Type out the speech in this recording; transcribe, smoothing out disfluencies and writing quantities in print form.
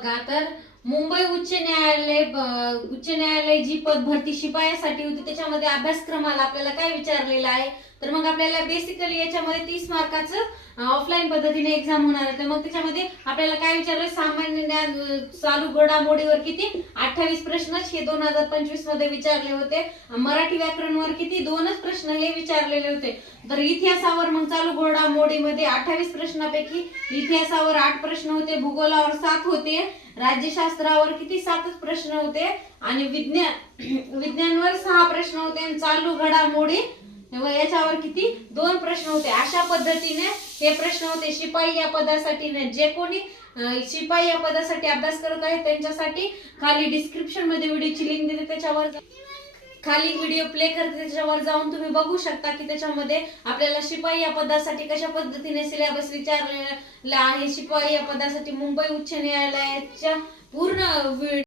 बघा तर मुंबई उच्च न्यायालय जी पद भरती शिपायासाठी होती त्याच्यामध्ये अभ्यासक्रमाला आपल्याला काय विचारलेलं आहे, तर मग आपल्याला बेसिकली याच्यामध्ये 30 मार्काचं ऑफलाईन पद्धतीने एक्झाम होणार आहे. तर मग त्याच्यामध्ये आपल्याला काय विचारलं, सामान्य ज्ञान चालू घडामोडीवर किती 28 प्रश्नच हे 2025 मध्ये विचारले होते. मराठी व्याकरणवर किती 2च प्रश्न हे विचारलेले होते. तर इतिहासावर मग चालू घडामोडीमध्ये 28 प्रश्नापैकी इतिहासावर 8 प्रश्न होते, भूगोलावर 7 होते, राज्यशास्त्रावर किती 7च प्रश्न होते आणि विज्ञानवर 6 प्रश्न होते आणि चालू घडामोडी याच्यावर किती 2 प्रश्न होते. अशा पद्धतीने हे प्रश्न होते. शिपाई या पदासाठी जे कोणी शिपाई या पदासाठी अभ्यास करत आहे त्यांच्यासाठी खाली डिस्क्रिप्शन मध्ये व्हिडिओची लिंक देते, त्याच्यावर खाली व्हिडिओ प्ले करते, त्याच्यावर जाऊन तुम्ही बघू शकता की त्याच्यामध्ये आपल्याला शिपाई या पदासाठी कशा पद्धतीने सिलेबस विचारलेला आहे. शिपाई या पदासाठी मुंबई उच्च न्यायालयाच्या पूर्ण